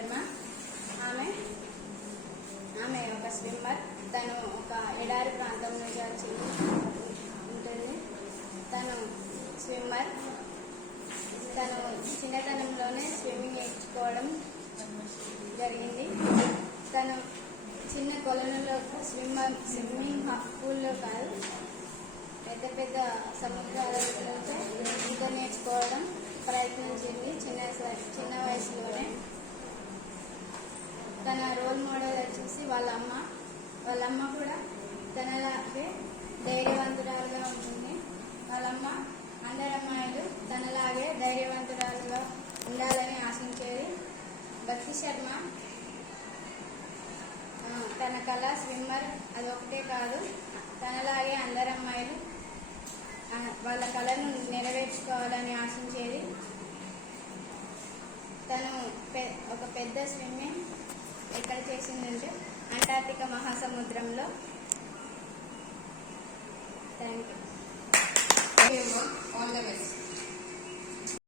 శర్మ. ఆమె ఒక స్విమ్మర్. తను ఒక ఎడారి ప్రాంతం నుంచి వచ్చి ఉంటుంది. తను స్విమ్మర్. తను చిన్నతనంలోనే స్విమ్మింగ్ నేర్చుకోవడం జరిగింది. తను చిన్న కొలనులో స్విమ్మింగ్ పూల్లో కాదు, పెద్ద పెద్ద సముద్రాలలో ఈత నేర్చుకోవడం ప్రయత్నించింది చిన్న వయసులోనే. తన రోల్ మోడల్ వచ్చేసి వాళ్ళ అమ్మ కూడా తనలాగే ధైర్యవంతురాలుగా ఉంటుంది. వాళ్ళమ్మ అందరు అమ్మాయిలు తనలాగే ధైర్యవంతురాలుగా ఉండాలని ఆశించేది. భక్తి శర్మ తన కళ స్విమ్మర్ అదొకటే కాదు, తనలాగే అందరు అమ్మాయిలు వాళ్ళ కళను నెరవేర్చుకోవాలని ఆశించేది. తను ఒక పెద్ద స్విమ్మింగ్ ఎక్కడ చేసిందంటే అంటార్క్టికా మహాసముద్రంలో. Thank you. All the best.